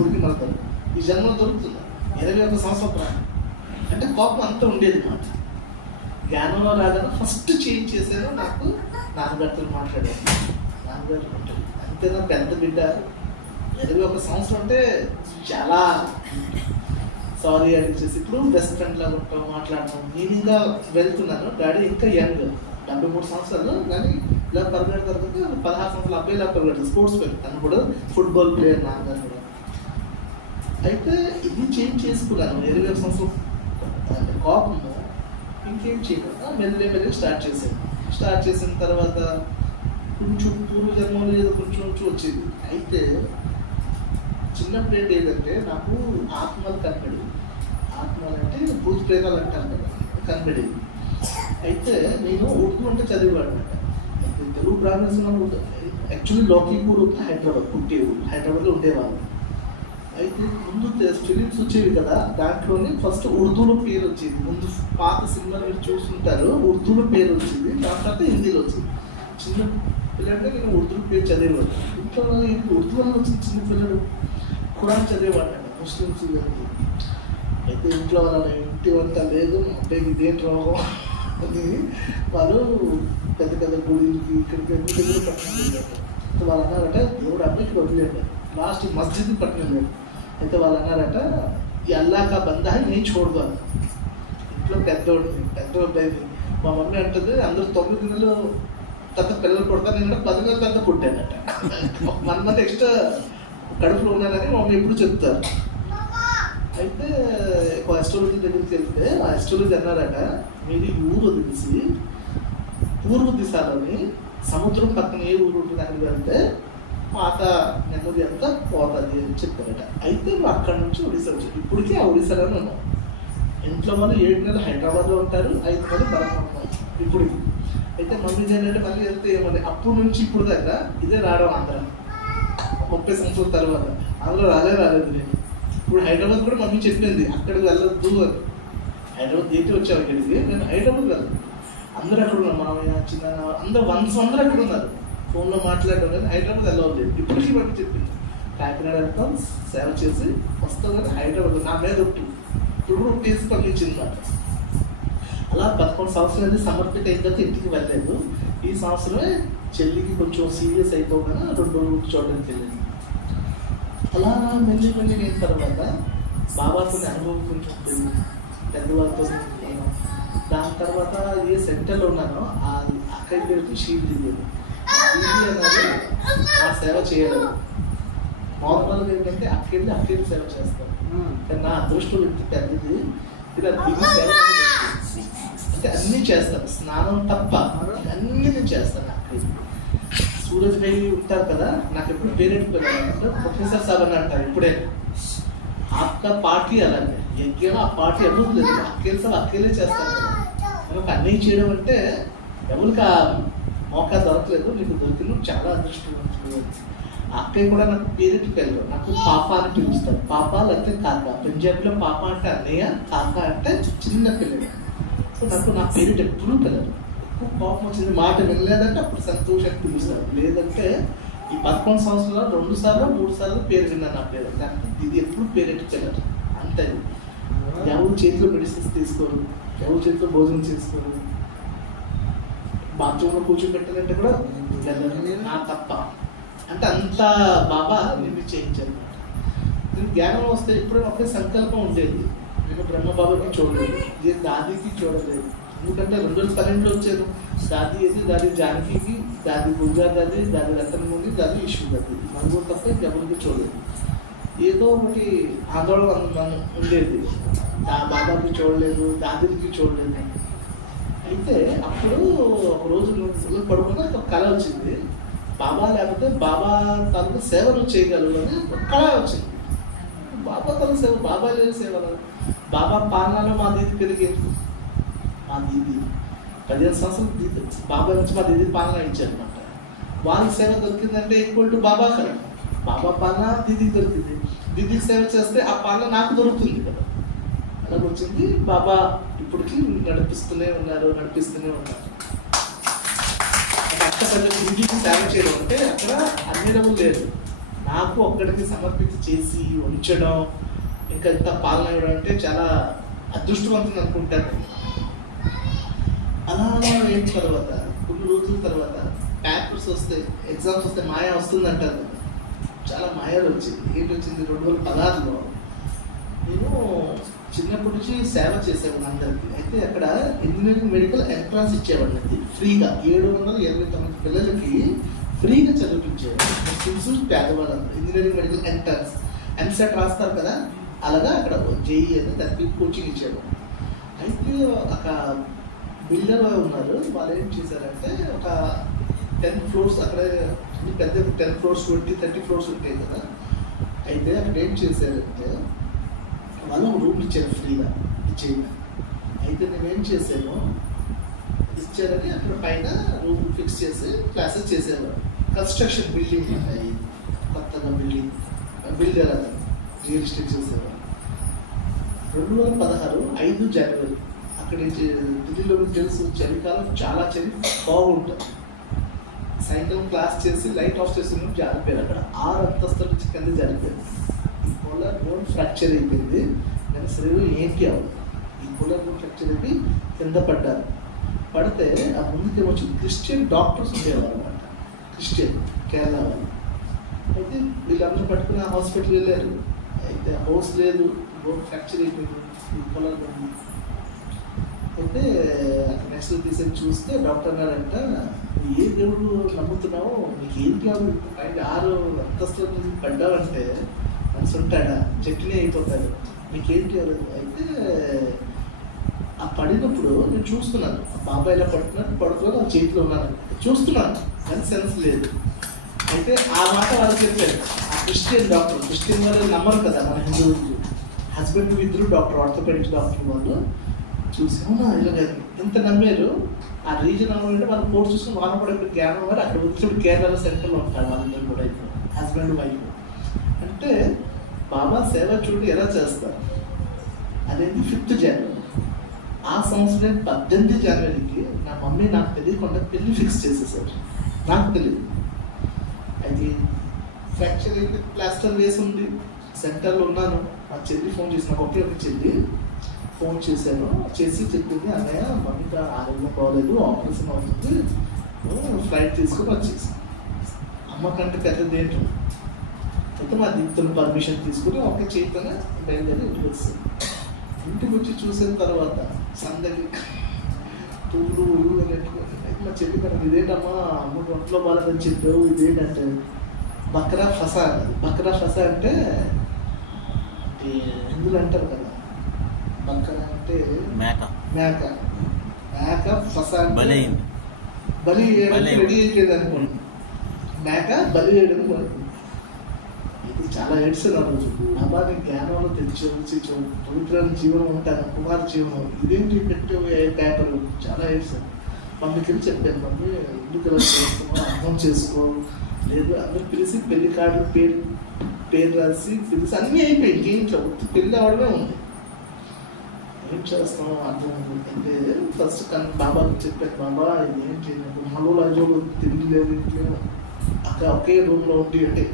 ఇప్పటికి మనకు ఈ జన్మలో దొరుకుతుంది 21 సంవత్సరాల ప్రాణం అంటే కోపం అంతా ఉండేది మాట. జ్ఞానంలో రాగానే ఫస్ట్ చేంజ్ చేసేది నాకు నాన్నగారితో మాట్లాడాను. నాన్నగారు ఉంటాడు అంతేనా పెద్ద బిడ్డ 21 సంవత్సరం అంటే చాలా సారీ అడిగేసి ఇప్పుడు బెస్ట్ ఫ్రెండ్ లాగా ఉంటాం మాట్లాడతాం. నేను ఇంకా వెళ్తున్నాను, డాడీ ఇంకా యంగ్ 73 సంవత్సరాలు కానీ ఇలా పరిగెడతారు కదా 16 సంవత్సరాలు అబ్బాయి ఇలా పరిగెడతారు. స్పోర్ట్స్ ప్లేయర్ తను కూడా ఫుట్బాల్ ప్లేయర్ నాన్నగారు కూడా. అయితే ఇది చేంజ్ చేసుకున్నాను 21 సంవత్సరం అంటే కోపము ఇంకేం చేయకుండా మెల్లి స్టార్ట్ చేశాను. స్టార్ట్ చేసిన తర్వాత కొంచెం పూర్వ జన్మలో ఏదో కొంచెం వచ్చేది. అయితే చిన్నప్పుడు ఏంటి ఏదంటే నాకు ఆత్మలు కనబడేది. ఆత్మలు అంటే భూత ప్రేతాలు అంటారు కదా కనబడేది. అయితే నేను ఉర్దూ అంటే చదివేవాడు అనమాట. అయితే తెలుగు బ్రాహ్మణ్స్ యాక్చువల్లీ లోకీపూర్ హైదరాబాద్ పుట్టేవాడు, హైదరాబాద్లో ఉండేవాళ్ళు. అయితే ముందు ఫిలిమ్స్ వచ్చేవి కదా దాంట్లోనే ఫస్ట్ ఉర్దూలో పేరు వచ్చేది. ముందు పాత సినిమాలు మీరు చూస్తుంటారు ఉర్దూలో పేరు వచ్చింది, దాని తర్వాత హిందీలో వచ్చింది. చిన్న పిల్లలంటే నేను ఉర్దూలో పేరు చదివేవాడు. ఇంట్లో ఉర్దూలో వచ్చింది చిన్న పిల్లలు ఖురాన్ చదివేవాడు అండి ముస్లిమ్స్. అయితే ఇంట్లో వాళ్ళ ఇంటి వంట లేదు అంటే ఇదేంటి రోగం అని వాళ్ళు పెద్ద పెద్ద గుడికి ఇక్కడికి దగ్గర పట్టుకుని వాళ్ళు అన్నారట దేవుడు అన్నీ ఇక్కడ వదిలేడు. లాస్ట్ మస్జిద్ పట్టుకుని అయితే వాళ్ళు అన్నారట ఈ అల్లాకా బందా నేను చూడదాను. ఇంట్లో పెద్ద అబ్బాయి మా మమ్మీ అంటుంది అందరూ 9 నెలలు తర్వాత పిల్లలు కొడతాను, నేను 10 నెలల తర్వాత కొట్టానట. 1 మంత్ ఎక్స్ట్రా కడుపులో ఉన్నానని మా మమ్మీ ఎప్పుడు చెప్తారు. అయితే ఒక అస్ట్రాలజీ దగ్గరికి వెళ్తే ఆ అస్ట్రాలజీ అన్నారట మీరు ఈ ఊరు తెలిసి పూర్వ దిశలోని సముద్రం పక్కన ఏ ఊరు ఉంటుంది అక్కడికి వెళ్తే పాత నెమ్మది అంతా పోతుంది అని చెప్పారట. అయితే అక్కడి నుంచి ఒడిశా వచ్చారు. ఇప్పటికీ ఆ ఒడిశాలోనే ఉన్నాం. ఇంట్లో వాళ్ళు 7 నెలలు హైదరాబాద్లో ఉంటారు, 5 నెలలు బరకం ఇప్పటికి. అయితే మమ్మీ ఏంటంటే మళ్ళీ వెళ్తే ఏమని అప్పటి నుంచి ఇప్పుడు దాకా ఇదే రావడం ఆంధ్ర 30 సంవత్సరాల తర్వాత ఆంధ్ర రాలేదు నేను. ఇప్పుడు హైదరాబాద్ కూడా మమ్మీ చెప్పింది అక్కడికి వెళ్ళొద్దు అని. హైదరాబాద్ ఏంటి వచ్చాము ఇక్కడికి, నేను హైదరాబాద్ వెళ్ళదు. అందరూ అక్కడ ఉన్నారు, మామయ్య చిన్న అందరూ 100 అందరూ అక్కడ ఉన్నారు. ఫోన్లో మాట్లాడడం కానీ హైదరాబాద్ వెళ్ళవద్దు. ఇప్పటికీ మమ్మీ చెప్పింది కాకినాడ వెళ్తాం సేవ చేసి వస్తాం కానీ హైదరాబాద్ నా మీద ఒట్టు ఇప్పుడు కూడా ఒట్టేసి పంపించింది మాట. అలా 11 సంవత్సరాలు సమర్పిత అయిన తర్వాత ఇంటికి వెళ్ళలేదు. ఈ సంవత్సరమే చెల్లికి కొంచెం సీరియస్ అయిపోగానే 2 రోజులు చూడడానికి వెళ్ళింది. అలా మెల్లి అయిన తర్వాత బాబాతో అనుభవం కొంచెం పెద్దవాళ్ళతో. దాని తర్వాత ఏ సెంటర్లో ఉన్నానో అక్కడి పేరుకి షీల్డ్ ఇవ్వదు అనేది ఆ సేవ చేయలేదు. నార్మల్గా ఏంటంటే అక్కడికి సేవ చేస్తాను. కానీ నా అదృష్టం ఇంత పెద్దది ఇలా దిగి సేవ అంటే అన్నీ చేస్తాను, స్నానం తప్ప అన్నీ నేను చేస్తాను. అక్కడికి సూరజ్ భాయ్ ఉంటారు కదా, నాకు ఎప్పుడు పేరెంట్ ప్రొఫెసర్ సాబ్ అని అంటారు ఇప్పుడే ఆప్కా పార్టీ అలాగే యజ్ఞం ఆ పార్టీ ఎవరు లేదు అక్కేలే చేస్తారు కదా. మనకు అన్నీ చేయడం అంటే ఎవరికి ఆ మౌకా దొరకలేదు, నీకు దొరికిన చాలా అదృష్టవంతులు. అక్కయ్య కూడా నాకు పేరెంట్ పిల్లలు నాకు పాప అని పిలుస్తారు. పాప లేకపోతే కాక, పంజాబ్లో పాప అంటే అన్నయ్య, కాక అంటే చిన్న పిల్లలు. సో నాకు నా పేరెంట్ ఎప్పుడూ పిల్లలు. ఎక్కువ కోపం వచ్చింది మాట వినలేదంటే అప్పుడు సంతోషాన్ని పిలుస్తారు. లేదంటే ఈ 11 సంవత్సరాలు 2 సార్లు 3 సార్లు పేరు విన్నాను నా పేరు. ఇది ఎప్పుడు పేరెంట్ పిల్లలు అంతే. ఎవరు చేతిలో మెడిసిన్స్ తీసుకోరు, ఎవరు చేతిలో భోజనం చేసుకోరు, బాత్రూంలో కూర్చోబెట్టాలంటే కూడా నా తప్ప అంటే అంత బాబా నిన్ను చేయించారు. నేను జ్ఞానం వస్తే ఇప్పుడే ఒకే సంకల్పం ఉండేది, నేను బ్రహ్మబాబాకి చూడలేదు, ఏ దాదీకి చూడలేదు. ఎందుకంటే 2012లో వచ్చాను. దాది ఏది దాది జానకి, దాది గుర్జా దాది, దాది రతనముని, దాది ఈశ్వర్ దాది, మనకు తప్ప ఎవరికి చూడలేదు. ఏదో ఒకటి ఆందోళన ఉండేది, బాబాకి చూడలేదు, దాదికి చూడలేదు. అయితే అప్పుడు ఒక రోజు పడుకున్న ఒక కళ వచ్చింది, బాబా లేకపోతే బాబా తనకు సేవలు చేయగలరు అని ఒక కళ వచ్చింది. బాబా తన సేవ, బాబా లేని సేవలు. బాబా పాలనలో మా దీది పెరిగేది. మా దీది 15 సంవత్సరాలు దీది బాబా నుంచి మా దీది పాలన ఇచ్చారనమాట. వాళ్ళకి సేవ దొరికిందంటే ఈక్వల్ టు బాబా కదా. బాబా పాలన దీదికి దొరికింది, దీదికి సేవ చేస్తే ఆ పాలన నాకు దొరుకుతుంది కదా. అలాగ వచ్చింది. బాబా ఇప్పటికీ నడిపిస్తూనే ఉన్నారు. అక్క పెద్ద దీదికి సేవ చేయడం అంటే అక్కడ అన్ని రవ్వులు లేదు. నాకు ఒక్కడికి సమర్పించి చేసి ఉంచడం, ఇంకా ఇంత పాలన ఇవ్వడం అంటే చాలా అదృష్టవంతుని అనుకుంటాను. అలా అలా అయిన తర్వాత కొన్ని రోజుల తర్వాత పేపర్స్ వస్తే, ఎగ్జామ్స్ వస్తే మాయా వస్తుంది అంటారు. చాలా మాయాలు వచ్చింది. ఏంటి వచ్చింది, 2016లో నేను చిన్నప్పటి నుంచి సేవ చేసేవాడిని అందరికి. అయితే అక్కడ ఇంజనీరింగ్ మెడికల్ ఎంట్రన్స్ ఇచ్చేవాడిని ఫ్రీగా. 729 పిల్లలకి ఫ్రీగా చదివించేవాడు. ముస్లిమ్స్ పేదవాళ్ళందరూ ఇంజనీరింగ్ మెడికల్ ఎంట్రన్స్, ఎంసెట్ రాస్తారు కదా, అలాగా అక్కడ జేఈ అని దానికి కోచింగ్ ఇచ్చేవాడు. అయితే ఒక బిల్డర్ ఉన్నారు, వాళ్ళు ఏం చేశారంటే ఒక 10 floors అక్కడ పెద్ద 10 floors 20-30 floors ఉంటాయి కదా. అయితే అక్కడ ఏం చేశారంటే వాళ్ళు రూమ్ ఇచ్చారు ఫ్రీగా ఇచ్చేది. అయితే నేనేం చేశాను, ఇచ్చారని అక్కడ పైన రూమ్ ఫిక్స్ చేసి క్లాసెస్ చేసేవారు. కన్స్ట్రక్షన్ బిల్డింగ్ ఉంటాయి, కొత్తగా బిల్డర్ అది రియల్ ఎస్టేట్ చేసేవారు. 2016 5 జనవరి అక్కడ ఢిల్లీలో తెలుసు చలికాలం, చాలా చలి బాగుంటుంది. సాయంత్రం క్లాస్ చేసి లైట్ ఆఫ్ చేసి జారిపోయారు. అక్కడ 6 అంతస్తుల నుంచి కింద జారిపోయింది. ఈ కోలర్ బోన్ ఫ్రాక్చర్ అయిపోయింది. నేను శరీరం ఏంటి అవ్వదు. ఈ కోలర్ బోన్ ఫ్రాక్చర్ అయిపోయి కింద పడ్డారు. పడితే ఆ ముందుకే వచ్చి క్రిస్టియన్ డాక్టర్స్ ఉండేవారు అనమాట, క్రిస్టియన్ కేరళ వాళ్ళు. అయితే వీళ్ళందరూ పట్టుకుని ఆ హాస్పిటల్ వెళ్ళారు. అయితే హౌస్ లేదు, బోన్ ఫ్రాక్చర్ అయిపోయింది ఈ కోలర్ బోన్. అయితే నెక్స్ట్ తీసుకొని చూస్తే డాక్టర్ గారంట, ఏ దేవుడు నమ్ముతున్నావు, నీకు ఏం కావాలి, 6 అంతస్తుల నుంచి పడ్డావంటే మనసు ఉంటాడా, చెట్టునే అయిపోతాడు, నీకేంటి అవ్వదు. అయితే ఆ పడినప్పుడు నేను చూస్తున్నాను, ఆ బాబాయ్ ఇలా పడుతున్నాను ఆ చేతిలో ఉన్నాను చూస్తున్నాను, కానీ సెన్స్ లేదు. అయితే ఆ మాట వాళ్ళు చెప్పారు. ఆ క్రిస్టియన్ డాక్టర్, క్రిస్టియన్ వాళ్ళు నమ్మరు కదా మన హిందువులు, హస్బెండ్ ఇద్దరు డాక్టర్, ఆర్థోపెడిక్ డాక్టర్ వాళ్ళు చూసి అవునా ఇలా ఎంత నమ్మారు. ఆ రీజన్ అవ్వాలంటే వాళ్ళు కోర్స్ చూసుకుని వాళ్ళు కూడా ఇప్పుడు జ్ఞానం వారు అక్కడ వచ్చి కేరళ సెంటర్లో ఉంటారు వాళ్ళందరూ కూడా. ఇప్పుడు హస్బెండ్ వైఫ్ అంటే బాబా సేవ చూడు ఎలా చేస్తారు అనేది 5th జనవరి. ఆ సంవత్సరం 18 జనవరికి నా మమ్మీ నాకు తెలియకుండా పెళ్లి ఫిక్స్ చేసేసారు, నాకు తెలియదు. అయితే ఫ్రాక్చర్ అయితే ప్లాస్టర్ వేసి ఉంది, సెంటర్లో ఉన్నాను. మా చెల్లి ఫోన్ చేసి, నాకు ఒకే ఒక చెల్లి ఫోన్ చేశాను, చేసి చెప్పింది అన్నయ్య మమ్మీకి ఆరోగ్యం బాగోలేదు, ఆపరేషన్ అవుతుంది, ఫ్లైట్ తీసుకొని వచ్చేసి. అమ్మకంటే పెద్దది ఏంటో అయితే మా దీంతో పర్మిషన్ తీసుకుని ఒక చేతితోనే బయలుదేరి ఇంటికి వస్తుంది. ఇంటికి వచ్చి చూసిన తర్వాత సందడి పూలు పెట్టుకొని మా చెల్లి కన్నా ఇదేంటమ్మా అమ్మ ఒంట్లో బాగాలేదని చెప్పావు, ఇదేంటంటే బక్రా ఫసా అన్నది. బక్రా ఫసా అంటే హిందువులు అంటారు కదా, బక్రా అంటే మేక, మేక ఫసా అంటే బలి చేయడానికి రెడీ అయిపోయింది అనుకోండి. మేక బలి చేయడం ఇది చాలా ఏడ్చాను ఆ రోజు. బాబా నీ జ్ఞానంలో తెచ్చి పవిత్రమైన జీవనం ఉంటాను, కుమార్ జీవనం ఇదేంటి పెట్టే పేపర్, చాలా ఏడ్చాను. మమ్మీకి చెప్పాను, మమ్మీ ఎందుకు ఎలా చేస్తున్నావు, అర్థం చేసుకో లేదు అందరూ పిలిచి పెళ్లి కార్డు పేరు రాసి పిలిచి అన్నీ అయిపోయింది. ఇంట్లో పెళ్ళి అవడమే ఉంది, ఏం చేస్తాం అర్థం అంటే ఫస్ట్ కానీ బాబాకి చెప్పాను, బాబా ఇది ఏంటి నాకు 4 రోజులు తిరిగి లేదు ఇంట్లో, అక్కడ ఒకే రూమ్లో ఉండి అంటే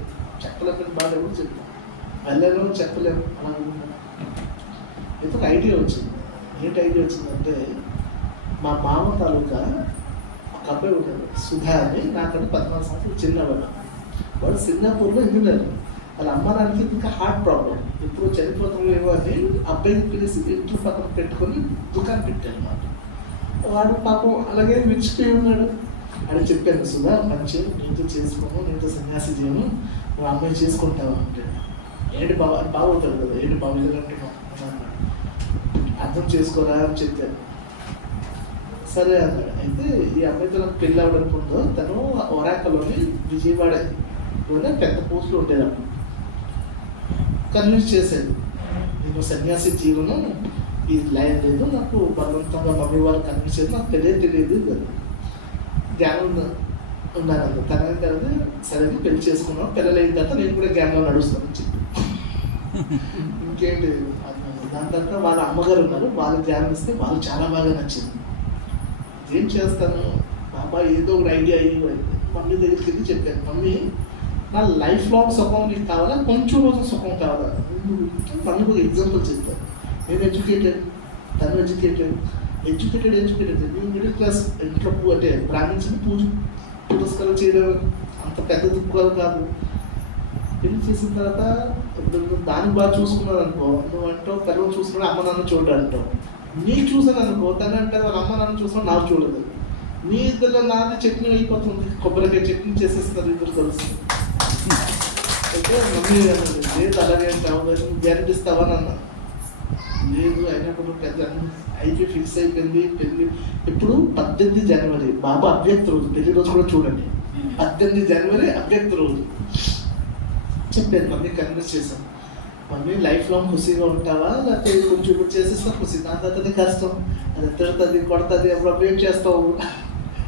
చెప్పలేకపోయిన బాధ కూడా చెప్పాను, వెళ్ళలేము చెప్పలేము అలా అయితే ఒక ఐడియా వచ్చింది. ఏంటి ఐడియా వచ్చిందంటే మా మామ తాలూకా ఒక అబ్బాయి ఉన్నాడు సుధా అని, నాకంటే 14 సంవత్సరాలు చిన్నవాడు. వాడు సింగపూర్లో ఇంజనీర్. వాళ్ళ అమ్మ నాన్నకి ఇంకా హార్ట్ ప్రాబ్లం, ఇప్పుడు చనిపోతామేమో అని అబ్బాయిని పిలిచి ఇంట్లో పక్కన పెట్టుకొని దుకాణం పెట్టాను అన్నమాట. వాడు పాపం అలాగే విచ్చిపోయి ఉన్నాడు. అని చెప్పాను, సుధా మంచి నీతో చేసుకోను, నీతో సన్యాసి చేయను, నువ్వు అమ్మాయి చేసుకుంటావు అంటే ఏంటి బాగుంటుంది కదా, ఏంటి బాగుంటుంది అంటున్నావు అర్థం చేసుకోరా అని చెప్పాను. సరే అన్నాడు. అయితే ఈ అమ్మాయితో నాకు పెళ్ళి అవ్వడానికుందో తను ఒరాకలోని విజయవాడలోనే పెద్ద పోస్టులు ఉండేది. అప్పుడు కన్విన్స్ చేశాడు, నేను సన్యాసి జీవనం ఈ లైన్ లేదు, నాకు బలవంతంగా మమ్మీ వాళ్ళు కన్విన్స్ చేసి నాకు తెలియదు జ్ఞానం ఉన్నాను. తన తర్వాత సరే పెళ్లి చేసుకున్నాను, పిల్లలు అయిన తర్వాత నేను కూడా జ్ఞానంలో నడుస్తాను చెప్పి ఇంకేంటి. దాని తర్వాత వాళ్ళ అమ్మగారు ఉన్నారు, వాళ్ళు జ్ఞానం ఇస్తే వాళ్ళు చాలా బాగా నచ్చింది. ఏం చేస్తాను బాబా ఏదో ఒక ఐడియా అయ్యి మమ్మీ దగ్గరికి వెళ్ళి చెప్పాను, మమ్మీ నా లైఫ్ లాంగ్ సుఖం నీకు కావాలా, కొంచెం రోజు సుఖం కావాలా? మనకు ఎగ్జాంపుల్ చెప్తాను. నేను ఎడ్యుకేటెడ్, తను ఎడ్యుకేటెడ్ నేను మిడిల్ క్లాస్ ఇంట్లో అంటే బ్రాహ్మిన్స్ పురస్కారం చేయడం అంత పెద్ద దుఃఖాలు కాదు. పెళ్లి చేసిన తర్వాత దాన్ని బాగా చూసుకున్నాను అనుకో, నువ్వు అంటావు పిల్లలు చూసుకున్నాడు అమ్మ నాన్న చూడడు అంటావు. నీకు చూసాను అనుకో, తను అంటే వాళ్ళ అమ్మ నాన్న చూసుకుని నాకు చూడదు. మీ ఇద్దరు నాది చట్నీ అయిపోతుంది, కొబ్బరికాయ చట్నీ చేసేస్తారు ఇద్దరు కలిసి. అయితే మమ్మీ లేదు అలాగే అంటే అవకాశం గ్యారెంటీ ఇస్తావా అని అన్నా. లేదు అయినప్పుడు పెద్ద అయితే ఫిక్స్ అయిపోయింది పెళ్ళి. ఇప్పుడు 18 జనవరి బాబా అభ్యర్థి రోజు, పెళ్లి రోజు కూడా చూడండి. 18 జనవరి అభ్యర్థి రోజు చెప్పాను, మమ్మీ కన్విన్స్ చేశాను. మమ్మీ లైఫ్ లాంగ్ ఖుషీగా ఉంటావా, లేకపోతే కొంచెం ఇప్పుడు చేసేస్తా ఖుషి, నా తర్వాత కష్టం, అది తిడుతుంది కొడుతుంది, అప్పుడు అప్డేట్ చేస్తావు.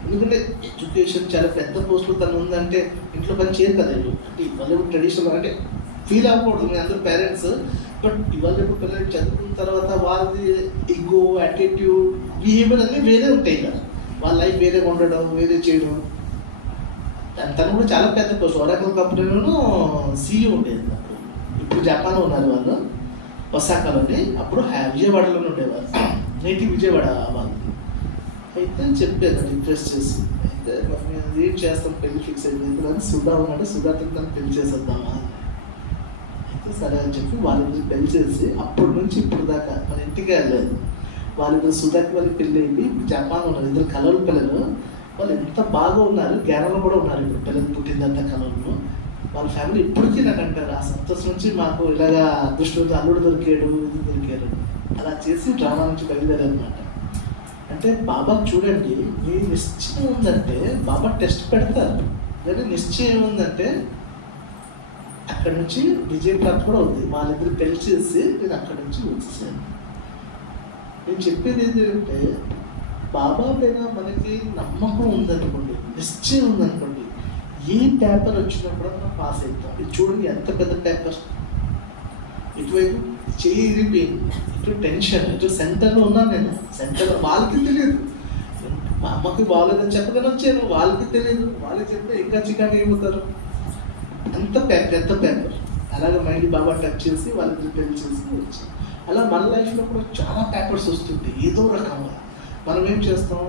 ఎందుకంటే ఎడ్యుకేషన్ చాలా పెద్ద పోస్టులు తను ఉందంటే ఇంట్లో పని చేయరు కదా. అంటే ఇవాళ ట్రెడిషనల్ అంటే ఫీల్ అవ్వకూడదు మీ అందరూ పేరెంట్స్. బట్ ఇవాళ రేపు పిల్లలు చదువుకున్న తర్వాత వాళ్ళది ఈగో, యాటిట్యూడ్, బిహేవియర్ అన్నీ వేరే ఉంటాయి కదా. వాళ్ళ లైఫ్ వేరే ఉండడం, వేరే చేయడం. తను కూడా చాలా పెద్ద పోస్ట్, ఒరాకల్ కంపెనీలోనూ సీఈఓ ఉండేది. ఇప్పుడు జపాన్లో ఉన్నారు వాళ్ళు, ఒసాకాలోని. అప్పుడు విజయవాడలోనే ఉండేవారు, నేటివ్ విజయవాడ వాళ్ళు. అయితే చెప్పాను రిక్వెస్ట్ చేసి, అయితే మేము ఏం చేస్తాం పెళ్లి ఫిక్స్ అయిపోయింది కానీ సుధా ఉన్నాడు, సుధాతో తను పెళ్లి చేసేద్దామా. అయితే సరే అని చెప్పి వాళ్ళిద్దరు పెళ్లి చేసి అప్పటి నుంచి ఇప్పుడు దాకా మన ఇంటికి వెళ్ళలేదు. వాళ్ళిద్దరు సుధాకి వాళ్ళకి పెళ్ళి అయింది. జపాన్ ఉన్నారు, ఇద్దరు కలవలు పిల్లలు. వాళ్ళు ఎంత బాగా ఉన్నారు, జ్ఞానంలో కూడా ఉన్నారు. ఇప్పుడు పిల్లలు పుట్టిందంత కలవలు. వాళ్ళ ఫ్యామిలీ ఇప్పటికీ నాకు అంటారు, ఆ సంతోషం నుంచి మాకు ఇలాగా అదృష్టం అల్లుడు దొరికాడు, ఇది దొరికాడు. అలా చేసి డ్రామా నుంచి బయలుదేరనమాట. అంటే బాబా చూడండి, మీ నిశ్చయం ఉందంటే బాబా టెస్ట్ పెడతారు. కానీ నిశ్చయం ఉందంటే అక్కడి నుంచి విజయప్రాప్తి కూడా ఉంది. వాళ్ళిద్దరు పెళ్లి చేసి నేను అక్కడి నుంచి వచ్చేసాను. నేను చెప్పేది ఏంటంటే బాబా పైన మనకి నమ్మకం ఉందనుకోండి, నిశ్చయం ఉందనుకోండి, ఏ పేపర్ వచ్చినప్పుడు మనం పాస్ అవుతాం. ఇది చూడండి ఎంత పెద్ద పేపర్. ఇటువైపు చేయి ఇరిపోయింది, ఇటు టెన్షన్, ఇటు సెంటర్లో ఉన్నాను నేను. సెంటర్లో వాళ్ళకి తెలియదు, మా అమ్మకి బాగోలేదని చెప్పగానే వచ్చాను. వాళ్ళకి తెలియదు, వాళ్ళకి చెప్తే ఇంకా చికాకు అయిపోతారు. అంత పెద్ద పేపర్. అలాగే మైండ్ బాబా టచ్ చేసి వాళ్ళకి పెళ్లి చేసి వచ్చాను. అలా మన లైఫ్లో కూడా చాలా పేపర్స్ వస్తుంటాయి ఏదో రకంగా. మనం ఏం చేస్తాం,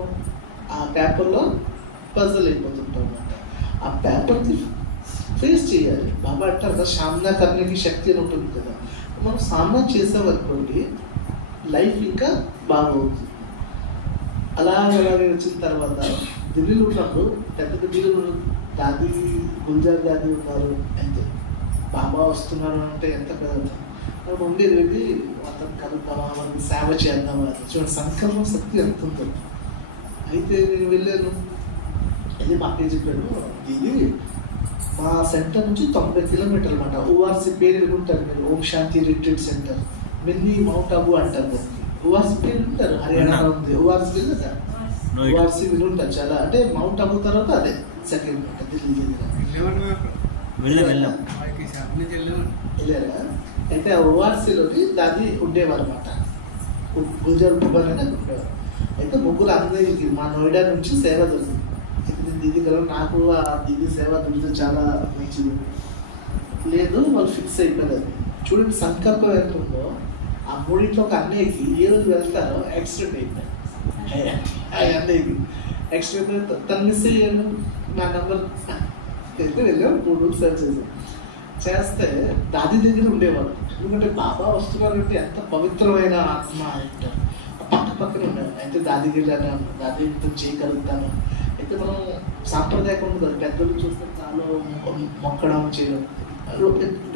ఆ పేపర్లో పజల్ అయిపోతుంటాం అన్నమాట. ఆ పేపర్కి ఫేస్ చేయాలి. బాబా అంటారు కదా, సామ్నా కర్ణకి శక్తి అని ఉంటుంది కదా. మనం సామ్నా చేసామనుకోండి లైఫ్ ఇంకా బాగవుతుంది. అలాగే వచ్చిన తర్వాత ఢిల్లీలో ఉన్నప్పుడు పెద్ద ఢిల్లీలో దాది గుల్జార్ దాది ఉన్నారు. అయితే బాబా వస్తున్నారు అంటే ఎంత పెద్ద మనం ఉండేది వెళ్ళి అతను కలుద్దామా, మనకి సేవ చేద్దామా. చూడండి సంకల్పం శక్తి ఎంత ఉంటుంది. అయితే నేను వెళ్ళాను, వెళ్ళి మా అక్కయ్య చెప్పాను, ఇది మా సెంటర్ నుంచి 90 కిలోమీటర్లు అనమాట. ఓఆర్సీ పేరు వినుంటారు మీరు, Om Shanti retreat centre, mini Mount Abu అంటారు దానికి. ఓఆర్సీ పేరు వింటారు, హర్యానాలో ఉంది ఓఆర్సీ పేరు కదా. ఓఆర్సీ వినుంటారు చాలా. అంటే మౌంట్ అబు తర్వాత అదే సెకండ్ ఢిల్లీ వెళ్ళారా. అయితే ఆ ఓఆర్సీలోని దాది ఉండేవారు అనమాట, గుల్జార్ పుగార్ అని ఉండేవారు. అయితే ముగ్గురు అందరికి మా నోయిడా నుంచి సేవ దొరికింది. దీది కదా, నాకు ఆ దీది సేవ దొరికితే చాలా మంచిది. లేదు వాళ్ళు ఫిక్స్ అయిపోలేదు. చూడండి సంకల్పం ఎంత ఉందో. ఆ మూడింట్లో ఒక అన్నయ్యకి ఏ రోజు వెళ్తారో యాక్సిడెంట్ అయిపోయింది. ఆ అన్నయ్యకి యాక్సిడెంట్ అయితే తను మిస్ అయ్యాను. నా నెంబర్ అయితే వెళ్ళాం, 3 రోజులు సేవ చేశాను. చేస్తే దాది దగ్గర ఉండేవాళ్ళు. ఎందుకంటే బాబా వస్తున్నారంటే ఎంత పవిత్రమైన ఆత్మ అంటారు. పక్కనే ఉండేవాళ్ళు. అయితే దాదికి వెళ్ళాను, దాది చేయగలుగుతాను. అయితే మనం సాంప్రదాయకం ఉంటుంది, పెద్దలు చూస్తే తాను మొక్కడం చేయడం,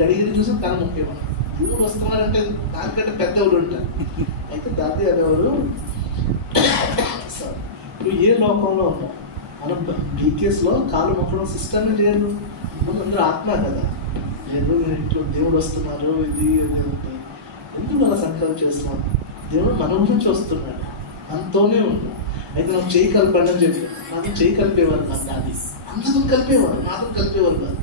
గడిగిరి చూస్తే తన ముఖ్యమని. దేవుడు వస్తున్నారంటే దానికంటే పెద్దవాళ్ళు ఉంటారు. అయితే దాది అనేవారు, నువ్వు ఏ లోకంలో ఉన్నావు, మనం బీకేస్లో కాలు మొక్కడం సిస్టమే లేదు. అందరూ ఆత్మ కదా. లేదు నేను ఇంట్లో దేవుడు వస్తున్నారు, ఇది ఎందుకు అలా సంకల్పం చేస్తున్నాం. దేవుడు మన గురించి వస్తున్నాడు, మనతోనే ఉన్నాడు. అయితే నాకు చేయి కలపండి అని చెప్పి నాకు చేయి కలిపేవారు. నాకు దాది అందరూ కలిపేవారు, నాతో కలిపేవారు కాదు.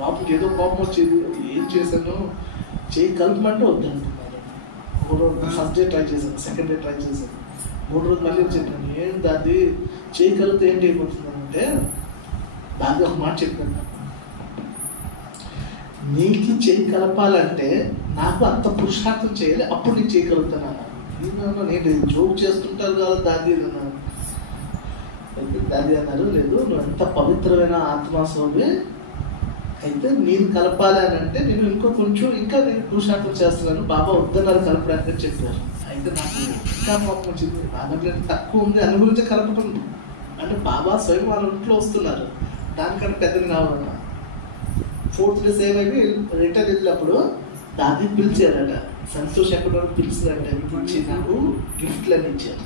లోపలికి ఏదో కోపం వచ్చేది, ఏం చేశాను, చేయి కలపమంటే వద్దంటున్నారు. ఫస్ట్ డే ట్రై చేశాను, సెకండ్ డే ట్రై చేశాను, 3 రోజులు మళ్ళీ చెప్పాను. ఏం దాది చేయి కలిపితే ఏంటి అయిపోతుందంటే బాగా ఒక మాట చెప్పాను. నీకు చేయి కలపాలంటే నాకు అంత పురుషార్థం చేయాలి, అప్పుడు నేను చేయగలుగుతాను. నేను జోక్ చేస్తుంటారు కదా దాది అన్నాను. దాది అన్నారు, లేదు నువ్వు ఎంత పవిత్రమైన ఆత్మాస్వామి అయితే నేను కలపాలి అని అంటే నేను ఇంకా నేను పురుషార్థం చేస్తున్నాను, బాబా వద్దన్నారు కలపడానికి అని చెప్పారు. అయితే నాకు ఇంకా కోపం వచ్చింది. బాబా తక్కువ ఉంది అని గురించి కలపటం అంటే బాబా స్వయం వాళ్ళ ఇంట్లో వస్తున్నారు, దానికంటే పెద్దది కావాలన్నా. 4th డే సేవ్ అయిపోయి రిటర్న్ వెళ్ళినప్పుడు దాన్ని పిలిచారట. సంతోష్ ఎక్కడ పిలిచారంటే ఇచ్చి నాకు గిఫ్ట్లు అని ఇచ్చారు.